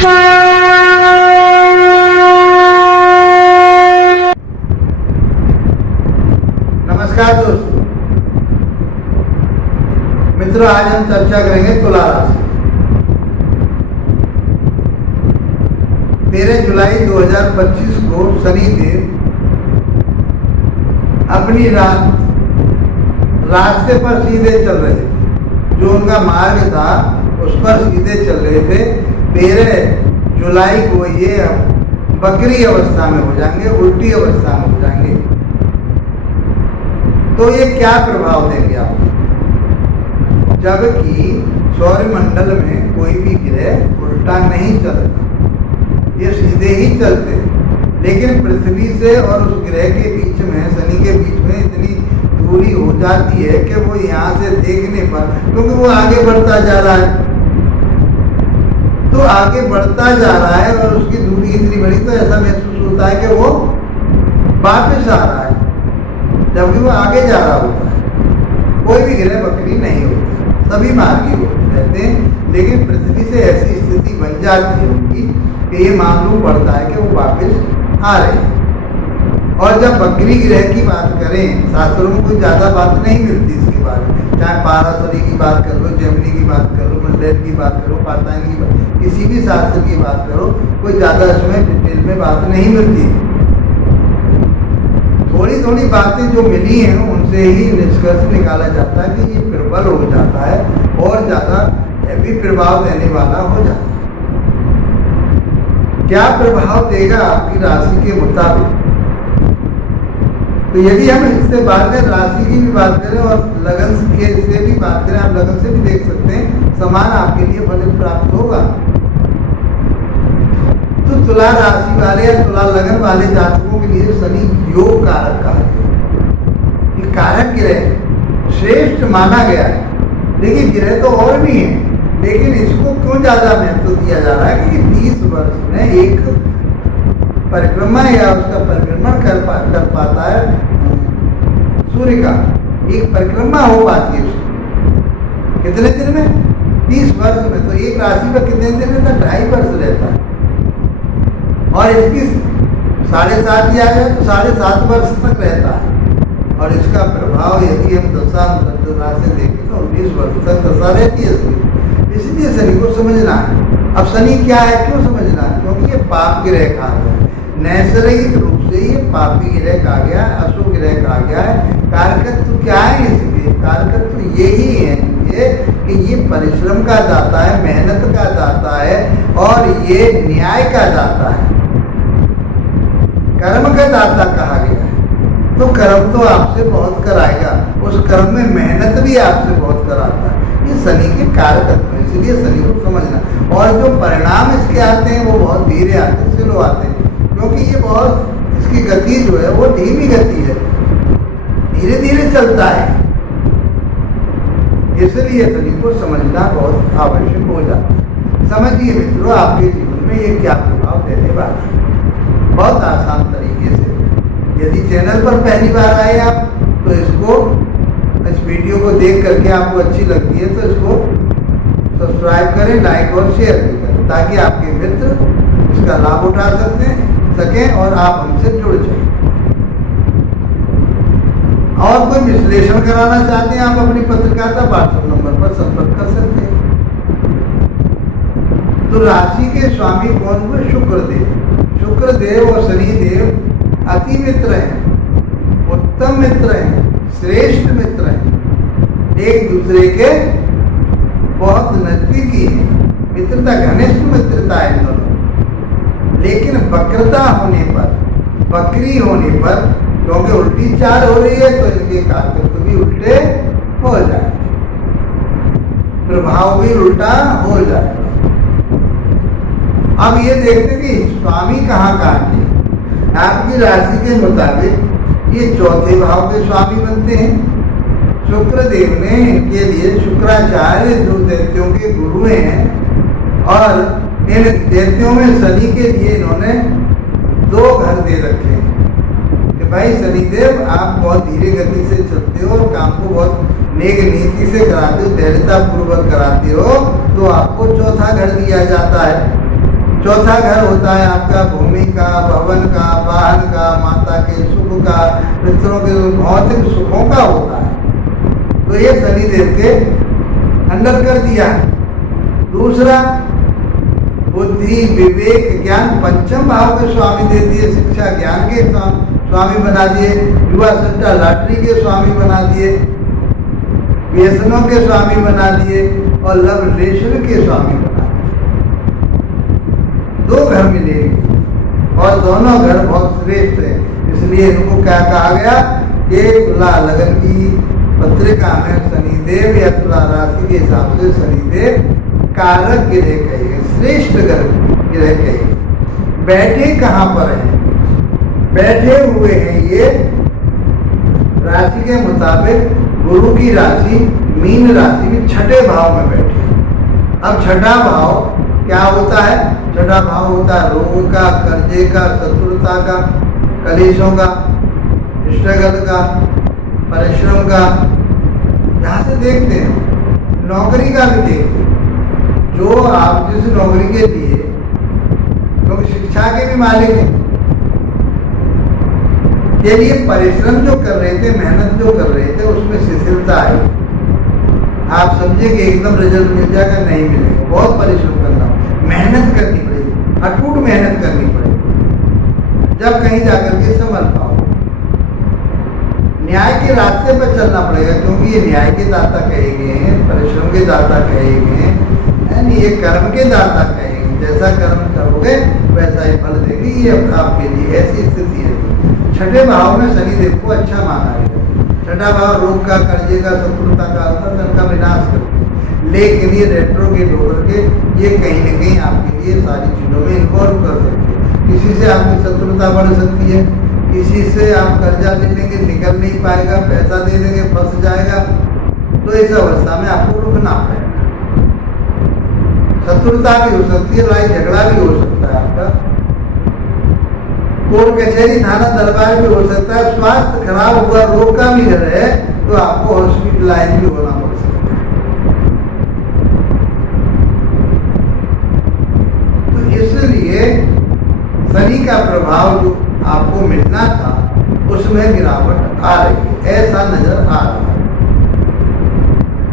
नमस्कार दोस्तों मित्रों, आज हम चर्चा करेंगे तुला राशि। 13 जुलाई 2025 को शनि देव अपनी रास्ते पर सीधे चल रहे थे। जो उनका मार्ग था उस पर सीधे चल रहे थे। 13 जुलाई को ये बकरी अवस्था में हो जाएंगे, उल्टी अवस्था में हो जाएंगे। तो ये क्या प्रभाव देंगे आपको? जबकि सौरमंडल में कोई भी ग्रह उल्टा नहीं चलता, ये सीधे ही चलते हैं। लेकिन पृथ्वी से और उस ग्रह के बीच में, शनि के बीच में इतनी दूरी हो जाती है कि वो यहाँ से देखने पर, क्योंकि वो आगे बढ़ता जा रहा है, तो आगे बढ़ता जा रहा है और उसकी दूरी इतनी बड़ी, तो ऐसा महसूस होता है कि वो वापस आ रहा है, जबकि वो आगे जा रहा होता है। कोई भी ग्रह बकरी नहीं होता, सभी मार्गी होते रहते हैं। लेकिन पृथ्वी से ऐसी स्थिति बन जाती है उनकी कि ये मालूम पड़ता है कि वो वापस आ रहे हैं। और जब बकरी ग्रह की बात करें, शास्त्रों में कोई ज़्यादा बात नहीं मिलती इसके बारे में। चाहे पाराशरी की बात कर लो, जेमिनी की बात कर लो, मंडल की बात करो, पातायन की बात, किसी भी शास्त्र की बात करो, कोई ज़्यादा इसमें डिटेल में बात नहीं मिलती। थोड़ी थोड़ी बातें जो मिली हैं उनसे ही निष्कर्ष निकाला जाता है कि ये प्रबल हो जाता है और ज़्यादा हैवी प्रभाव देने वाला हो जाता है। क्या प्रभाव देगा आपकी राशि के मुताबिक? तो यदि हम इससे बात करें, राशि की भी बात करें और लगन से भी बात करें, आप लगन से भी देख सकते हैं, समान आपके लिए फल प्राप्त होगा। तो तुला राशि वाले या तुला लगन वाले जातकों के लिए शनि योग कारक कहा गया। ये कारक ग्रह श्रेष्ठ माना गया है। लेकिन ग्रह तो और भी हैं, लेकिन इसको क्यों ज्यादा महत्व दिया जा रहा है कि 30 वर्ष में एक परिक्रमा या उसका परिक्रमण कर पाता है सूर्य का, एक परिक्रमा हो पाती है उसकी। कितने दिन में? 30 वर्ष में। तो एक राशि पर कितने दिन रहता है? 2.5 वर्ष रहता है। और इसकी 7.5 दिया जाए तो 7.5 वर्ष तक रहता है। और इसका प्रभाव यदि हम दशा से देखें तो 19 वर्ष तक दशा रहती है शनि। इसलिए शनि को समझना है। अब शनि क्या है, क्यों समझना है? क्योंकि ये पाप ग्रह कहा गया है, नैसर्गिक रूप से ये पापी ग्रह कहा गया है, अशुभ ग्रह कहा गया है। कारकत्व क्या है इसके? कारकत्व यही है कि ये परिश्रम का दाता है, मेहनत का दाता है और ये न्याय का दाता है, कर्म का दाता कहा गया है। तो कर्म तो आपसे बहुत कराएगा, उस कर्म में मेहनत भी आपसे बहुत कराता है। ये शनि के कारकत्व है, इसलिए शनि को समझना। और जो परिणाम इसके आते हैं वो बहुत धीरे आते हैं, स्लो आते हैं, क्योंकि ये बहुत, इसकी गति जो है वो धीमी गति है, धीरे धीरे चलता है। इसलिए शनि को समझना बहुत आवश्यक हो जाता है। समझिए मित्रों, आपके जीवन में ये क्या प्रभाव देने वाला है, बहुत आसान तरीके से। यदि चैनल पर पहली बार आए आप तो इस वीडियो को देख करके आपको अच्छी लगती है तो इसको सब्सक्राइब करें, लाइक और शेयर भी करें, ताकि आपके मित्र इसका लाभ उठा सकें और आप हमसे जुड़ जाएं। और कोई विश्लेषण कराना चाहते हैं आप अपनी पत्रकारिता, व्हाट्सएप नंबर पर संपर्क कर सकते हैं। तो राशि के स्वामी कौन हुए? शुक्रदेव। शुक्रदेव और शनिदेव अति मित्र हैं, उत्तम मित्र हैं, श्रेष्ठ मित्र हैं, एक दूसरे के बहुत नजदीकी है। मित्रता, घनिष्ठ मित्रता है इन दोनों। लेकिन वक्रता होने पर, बकरी होने पर, क्योंकि उल्टी चाल हो रही है तो इनके कारकत्व भी उल्टे हो जाए, प्रभाव भी उल्टा हो जाए। अब ये देखते कि स्वामी कहाँ है। आपकी राशि के मुताबिक ये चौथे भाव के स्वामी बनते हैं। शुक्रदेव ने इनके लिए, शुक्राचार्य जो दैत्यों के गुरु हैं, और इन दैत्यों में शनि के लिए इन्होंने 2 घर दे रखे हैं कि भाई शनिदेव आप बहुत धीरे गति से चलते हो और काम को बहुत नेक नीति से कराते हो, धैर्यता पूर्वक कराते हो, तो आपको चौथा घर दिया जाता है। चौथा घर होता है आपका भूमि का, भवन का, वाहन का, माता के सुख का, मित्रों के भौतिक सुखों का होता है। तो ये शनिदेव के अंडर कर दिया। दूसरा, बुद्धि, विवेक, ज्ञान, पंचम भाव के स्वामी दे दिए। शिक्षा ज्ञान के स्वामी बना दिए। युवा सट्टा लॉटरी के स्वामी बना दिए। व्यसनों के स्वामी बना दिए और लव रिलेशन के स्वामी बना दिए। दो घर मिलेंगे और दोनों घर बहुत श्रेष्ठ है। इसलिए इनको क्या कहा गया कि तुला लगन की पत्रिका में शनिदेव या तुला राशि के हिसाब से शनिदेव कारक ग्रह कहेंगे, श्रेष्ठ ग्रह कहेंगे। बैठे कहाँ पर हैं? बैठे हुए हैं ये राशि के मुताबिक गुरु की राशि मीन राशि में छठे भाव में बैठे। अब छठा भाव क्या होता है? छठा भाव होता है रोग का, कर्जे का, शत्रुता का, कलेशों का, स्ट्रगल का, परिश्रम का। यहाँ से देखते हैं नौकरी का भी देखते हैं। जो आप जिस नौकरी के लिए, क्योंकि शिक्षा के भी मालिक हैं, के लिए परिश्रम जो कर रहे थे, मेहनत जो कर रहे थे, उसमें शिथिलता आई। आप समझे कि एकदम रिजल्ट मिल जाएगा, नहीं मिलेगा। बहुत परिश्रम करना, मेहनत करनी पड़ेगी, अटूट मेहनत करनी पड़ेगी, जब कहीं जाकर के संभल पाओ। न्याय के रास्ते पर चलना पड़ेगा, क्योंकि ये न्याय के दाता कहे गए हैं, परिश्रम के दाता कहे गए हैं, यानी ये कर्म के दाता कहे गए। जैसा कर्म करोगे वैसा ही फल देंगे। ये आपके लिए ऐसी स्थिति है। छठे भाव में शनिदेव को अच्छा माना है। छठा भाव रोग का, कर्जे का, शत्रुता का, धन का विनाश करते। लेकिन ये रेट्रोगेट होकर के ये कहीं न कहीं आपके लिए सारी चीज़ों में इन्वॉल्व कर सकते हैं। किसी से आपकी शत्रुता बढ़ सकती है, किसी से आप कर्जा ले लेंगे, निकल नहीं पाएगा, पैसा दे देंगे, फंस जाएगा। तो इस अवस्था में आपको रुकना पड़ेगा। शत्रुता भी हो सकती है, लड़ाई झगड़ा भी हो सकता है आपका, कोर्ट कचहरी थाना दरबार भी हो सकता है। स्वास्थ्य खराब हुआ, रोग का भी घर है, तो आपको हॉस्पिटलाइज भी होना पड़ सकता है। तो इसलिए शनि का प्रभाव जो आपको मिलना था उसमें गिरावट आ रही है, ऐसा नजर आ रहा है।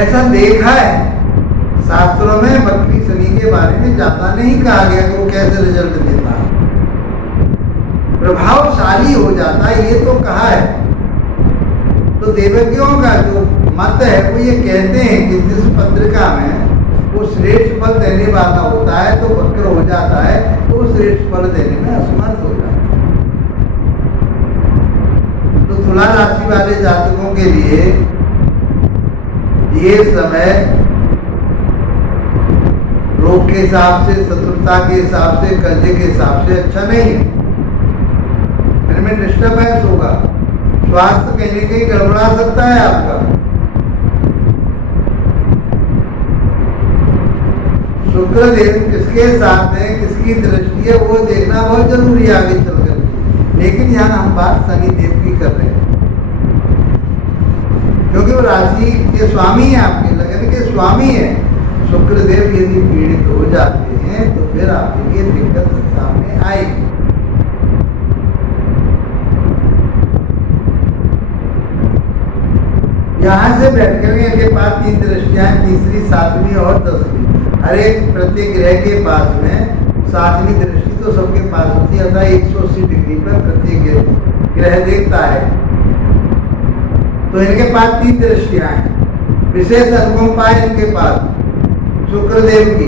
ऐसा देखा है शास्त्रों में। बकरी शनि के बारे में ज्यादा नहीं कहा गया कि वो कैसे रिजल्ट देता है, प्रभावशाली हो जाता है, ये तो कहा है। तो देवज्ञों का जो मत है वो ये कहते हैं कि जिस पत्रिका में वो श्रेष्ठ फल देने वाला होता है तो वक्र हो जाता है, तो वो श्रेष्ठ फल देने में असमर्थ हो जाता है। तो तुला राशि वाले जातकों के लिए ये समय रोग के हिसाब से, शत्रुता के हिसाब से, कर्जे के हिसाब से अच्छा नहीं है। इनमें डिस्टर्बेंस होगा, स्वास्थ्य कहीं कहीं गड़बड़ा सकता है आपका। शुक्रदेव किसके साथ है, किसकी दृष्टि है, वो देखना बहुत जरूरी है आगे चलकर। लेकिन यहाँ हम बात शनिदेव की कर रहे हैं, क्योंकि वो राशि के स्वामी है, आपके लगन के स्वामी है। शुक्रदेव यदि पीड़ित हो जाते हैं तो फिर आपके लिए दिक्कत सामने आएगी। यहाँ से बैठ कर इनके पास 3 दृष्टियां, तीसरी, 7वीं और 10वीं। हर एक प्रत्येक ग्रह के पास में 7वीं दृष्टि तो सबके पास होती है, अतः 180 डिग्री पर प्रत्येक ग्रह देखता है। तो इनके पास 3 दृष्टियां हैं। विशेष अनुकंपा है इनके पास शुक्रदेव की,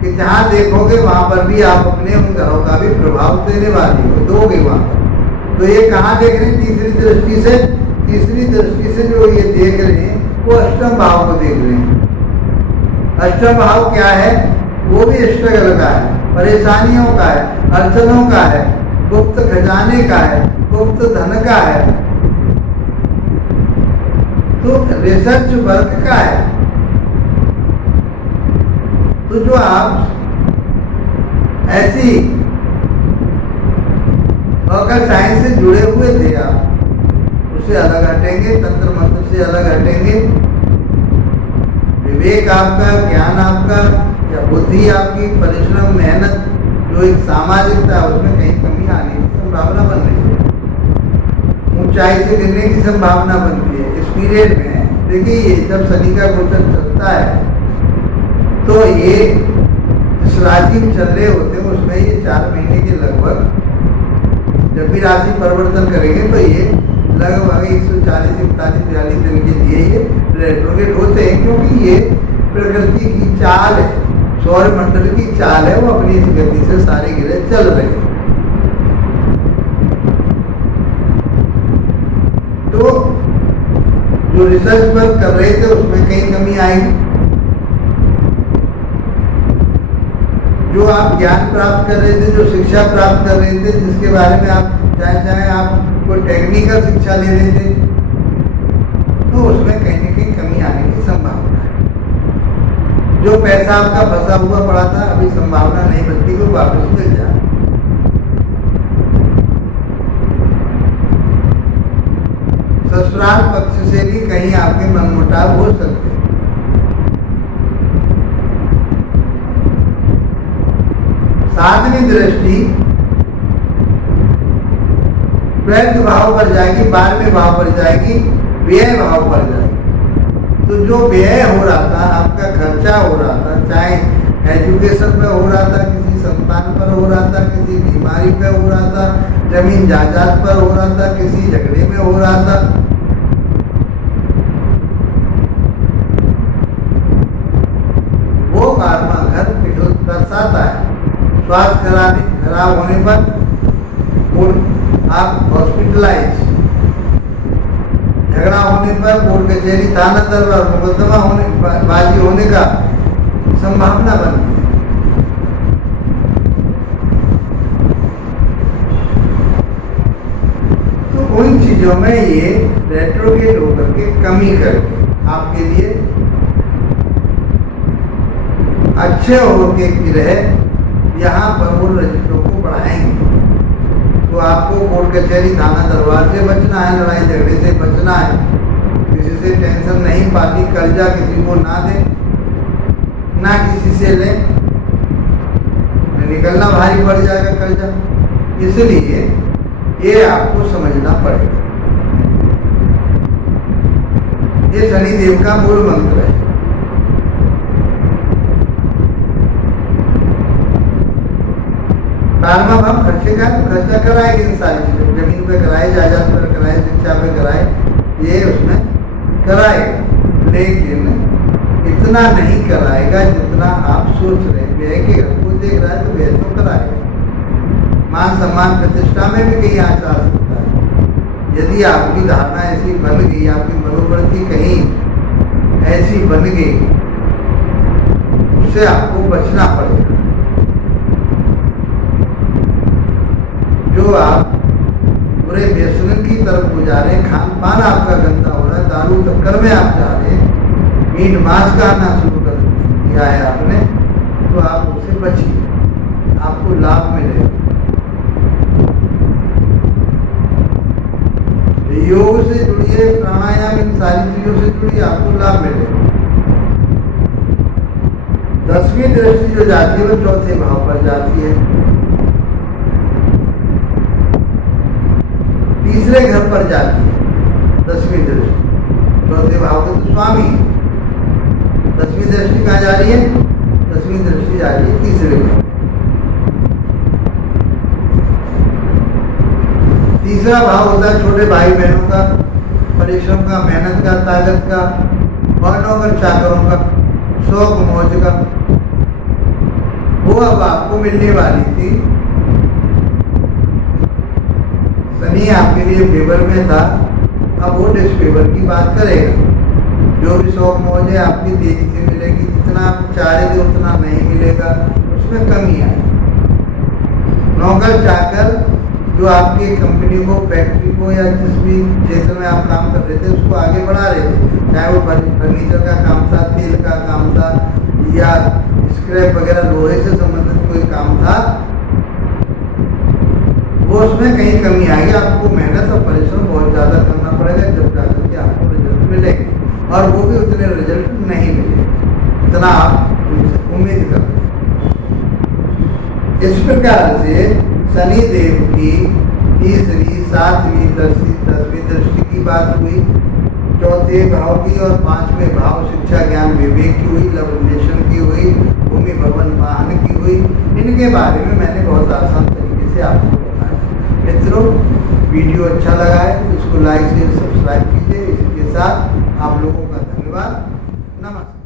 कि जहाँ देखोगे वहां पर भी आप अपने उन ग्रहों का भी प्रभाव देने वाली हो, दोगे वहां पर। तो ये कहाँ देख रहे हैं? तीसरी दृष्टि से। तीसरी दृष्टि से जो ये देख रहे हैं वो अष्टम भाव को देख रहे हैं। अष्टम भाव क्या है? वो भी स्ट्रगल का है, परेशानियों का है, अड़चनों का है, गुप्त खजाने का है, गुप्त धन का है, तो रिसर्च वर्क का है। तो जो आप ऐसी लोकल साइंस से जुड़े हुए थे, आप उससे अलग हटेंगे, तंत्र मंत्र से अलग हटेंगे। विवेक आपका, ज्ञान आपका या बुद्धि आपकी, परिश्रम, मेहनत, जो एक सामाजिकता है उसमें कहीं कमी आने की संभावना बन रही है, ऊंचाई से गिरने की संभावना बनती है। इस पीरियड में देखिए, ये जब शनि का गोचर चलता है तो ये जिस राशि में चल रहे होते हैं उसमें ये 4 महीने के लगभग, जब भी राशि परिवर्तन करेंगे तो ये लगभग 140 41 42 दिन के लिए ये रेट्रोग्रेड होते हैं, क्योंकि ये प्रकृति की चाल है, सौर मंडल की चाल है, वो अपनी इस गति से सारे ग्रह चल रहे हैं। तो जो रिसर्च वर्क कर रहे थे उसमें कहीं कमी आएगी, जो आप ज्ञान प्राप्त कर रहे थे, जो शिक्षा प्राप्त कर रहे थे, जिसके बारे में आप चाहे आप कोई टेक्निकल शिक्षा ले रहे थे, तो उसमें कहीं न कहीं कमी आने की संभावना है। जो पैसा आपका फंसा हुआ पड़ा था, अभी संभावना नहीं बनती कि वापस मिल जाए। ससुराल पक्ष से भी कहीं आपके मनमुटाव हो सकते हैं। सातवीं दृष्टि 12th भाव पर जाएगी, 12वें भाव पर जाएगी, व्यय भाव पर जाएगी। तो जो व्यय हो रहा था, आपका खर्चा हो रहा था, चाहे एजुकेशन पे हो रहा था, किसी संतान पर हो रहा था, किसी बीमारी पे हो रहा था, जमीन जायदाद पर हो रहा था, किसी झगड़े में हो रहा था, वो karma घर दर्शाता है। स्वास्थ्य खराब होने पर आप हॉस्पिटलाइज, झगड़ा होने पर कोर्ट कचहरी, थाना दरबार, मुकदमा होने बाजी होने का संभावना बनती है। तो उन चीजों में ये रेट्रोग्रेड होकर के कमी करके आपके लिए अच्छे होके ग्रह यहाँ पर वो रजिस्टरों को बढ़ाएंगे। तो आपको कोर्ट कचहरी, थाना दरबार से बचना है, लड़ाई झगड़े से बचना है, किसी से टेंशन नहीं पाली, कर्जा किसी को ना दे, ना किसी से ले, निकलना भारी पड़ जाएगा कर्जा। इसलिए ये आपको समझना पड़ेगा। ये शनिदेव का मूल मंत्र है। बारहवां भाव खर्चे का, तो खर्चा कराएगा इन सारी चीजों, जमीन पे कराए, जायदाद पर कराए, शिक्षा पे कराए, ये उसमें कराएगा, लेकिन इतना नहीं कराएगा जितना आप सोच रहे हैं। व्यय के घर को देख रहा है तो व्यय तो कराएगा। मान सम्मान प्रतिष्ठा में भी कहीं आंच आ सकता है। यदि आपकी धारणा ऐसी बन गई, आपकी मनोवृत्ति कहीं ऐसी बन गई, उससे आपको बचना पड़ेगा। जो आप पूरे व्यसन की तरफ हो जा रहे हैं, खान पान आपका गंदा हो रहा है, दारू चक्कर में आप जा रहे हैं, मीट मांस खाना शुरू कर दिया है आपने, तो आप उससे बचिए, आपको लाभ मिलेगा। योग से जुड़िए, प्राणायाम, इन सारी चीजों से जुड़िए, आपको लाभ मिलेगा। 10वीं दृष्टि जो जाती है वो चौथे भाव पर जाती है, तीसरे घर पर जाती है 10वीं दृष्टि। चौथे भाव के तो स्वामी, 10वीं दृष्टि कहाँ जा रही है? 10वीं दृष्टि जा रही है तीसरे घर। तीसरा भाव होता है छोटे भाई बहनों का, परिश्रम का, मेहनत का, ताकत का, और नौकर चाकरों का, शौक मौज का। वो अब आपको मिलने वाली थी। शनि आपके लिए फेवर में था, अब वो डिसफेवर की बात करेगा। जो भी शौक मौज है आपकी तेजी से मिलेगी, जितना आप चाह रहे थे उतना नहीं मिलेगा, उसमें कमी आएगी। नौकर चाकर जो आपकी कंपनी को, फैक्ट्री को या जिस भी क्षेत्र में आप काम कर रहे थे उसको आगे बढ़ा रहे थे, चाहे वो फर्नीचर का काम था, तेल का काम था, या स्क्रैप वगैरह लोहे से संबंधित कोई काम था, वो उसमें कहीं कमी आएगी। आपको मेहनत और परिश्रम बहुत ज़्यादा करना पड़ेगा, जब जाकर के आपको रिजल्ट मिलेंगे, और वो भी उतने रिजल्ट नहीं मिलेंगे जितना आप उम्मीद करते हैं। इस प्रकार से शनि देव की तीसरी, सातवीं, दसवीं दृष्टि की बात हुई, चौथे भाव की और पांचवें भाव शिक्षा ज्ञान विवेक की हुई, लव रिलेशन की हुई, भूमि भवन वाहन की हुई। इनके बारे में मैंने बहुत आसान तरीके से आपको बताया। मित्रों, वीडियो अच्छा लगा है तो इसको लाइक शेयर सब्सक्राइब कीजिए। इसके साथ आप लोगों का धन्यवाद। नमस्कार।